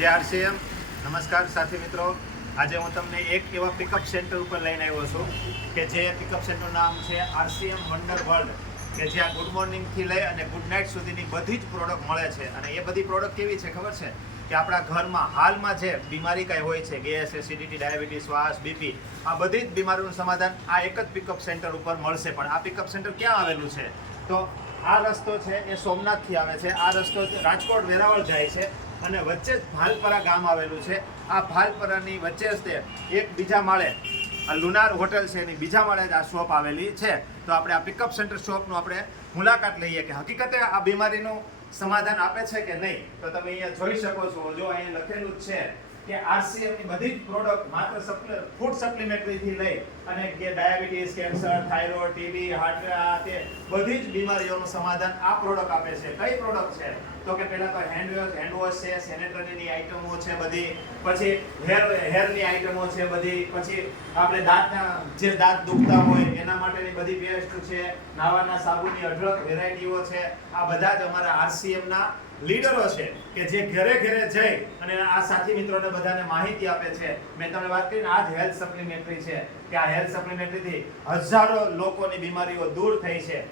જે આરસીએમ નમસ્કાર સાથી મિત્રો, આજે હું તમને એક એવા પિકઅપ સેન્ટર ઉપર લઈને આવ્યો છું કે જે પિકઅપ સેન્ટરનું નામ છે આરસીએમ વન્ડર વર્લ્ડ, કે જ્યાં ગુડ મોર્નિંગથી લઈ અને ગુડ નાઇટ સુધીની બધી જ પ્રોડક્ટ મળે છે. અને એ બધી પ્રોડક્ટ કેવી છે ખબર છે કે આપણા ઘરમાં હાલમાં જે બીમારી કાંઈ હોય છે, ગેસ, એસિડિટી, ડાયાબિટીસ, શ્વાસ, બીપી, આ બધી જ બીમારીઓનું સમાધાન આ એક જ પિકઅપ સેન્ટર ઉપર મળશે. પણ આ પિકઅપ સેન્ટર ક્યાં આવેલું છે? તો આ રસ્તો છે એ સોમનાથથી આવે છે. આ રસ્તો રાજકોટ વેરાવળ જાય છે અને વચ્ચે જ ભાલપરા ગામ આવેલું છે. આ ભાલપરાની વચ્ચે જ તે એક બીજા માળે આ લુનાર હોટલ છે, એની બીજા માળે જ આ શોપ આવેલી છે. તો આપણે આ પિકઅપ સેન્ટર શોપનું આપણે મુલાકાત લઈએ કે હકીકતે આ બીમારીનું સમાધાન આપે છે કે નહીં. તો તમે અહીંયા જોઈ શકો છો, જો અહીંયા લખેલું જ છે કે આરસીએમ ની બધી જ પ્રોડક્ટ માત્ર ફૂડ સપ્લિમેન્ટરી થી લઈ અને કે diabetes, cancer, thyroid, TB, heart, તે બધી જ બીમારીઓનું સમાધાન આ પ્રોડક્ટ આપે છે. કઈ પ્રોડક્ટ છે? તો કે પહેલા તો હેન્ડ વોશ છે, સેનેટરીની આઇટમો છે બધી, પછી હેરની આઇટમો છે બધી, પછી આપણે જે દાંત દુખતા હોય એના માટેની બધી પેસ્ટ છે, નાવાના સાબુની અઢળક વેરાયટીઓ છે. આ બધા જ અમારા આરસીએમ ના લીડરો છે કે જે ઘરે ઘરે જઈ અને આ સાથી મિત્રોને બધાને માહિતી આપે છે. મેં તમને વાત કરીને આ જ હેલ્થ સપ્લિમેન્ટરી છે કે આ હેલ્થ સપ્લિમેન્ટરીથી હજારો લોકોની બીમારીઓ દૂર થઈ છે.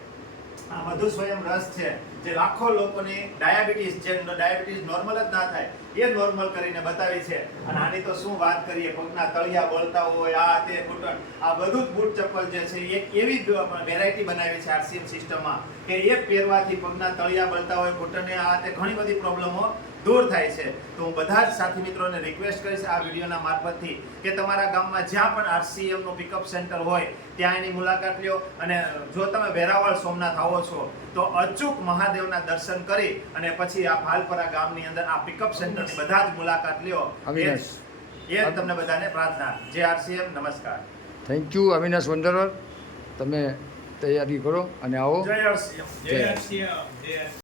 આ બધું સ્વયં રસ છે જે લાખો લોકોની ડાયાબિટીસ નોર્મલ જ ના થાય એ નોર્મલ કરીને બતાવી છે. અને આની તો શું વાત કરીએ, પગના તળિયા બળતા હોય, આ તે ઘૂંટણ, આ બધું જ બૂટ ચપ્પલ જે છે એક એવી વેરાયટી બનાવી છે આરસીએમ સિસ્ટમમાં કે એ પહેરવાથી પગના તળિયા બળતા હોય, ઘૂંટણને આ તે ઘણી બધી પ્રોબ્લેમો દૂર થાય છે. તો હું બધા જ સાથી મિત્રોને રિક્વેસ્ટ કરીશ આ વિડીયોના મારફતથી કે તમારા ગામમાં જ્યાં પણ આરસીએમ નું પિકઅપ સેન્ટર હોય ત્યાં એની મુલાકાત લ્યો. અને જો તમે વેરાવળ સોમનાથ આવો છો તો અચૂક મહાદેવના દર્શન કરી અને પછી આ ભાલપરા ગામની અંદર આ પિકઅપ સેન્ટરની બધા જ મુલાકાત લ્યો. એ તમને બધાને પ્રાર્થના. જે આરસીએમ નમસ્કાર. Thank you Avinash Wanderer. તમે તૈયારી કરો અને આવો. જય આરસીએમ. જય આરસીએમ.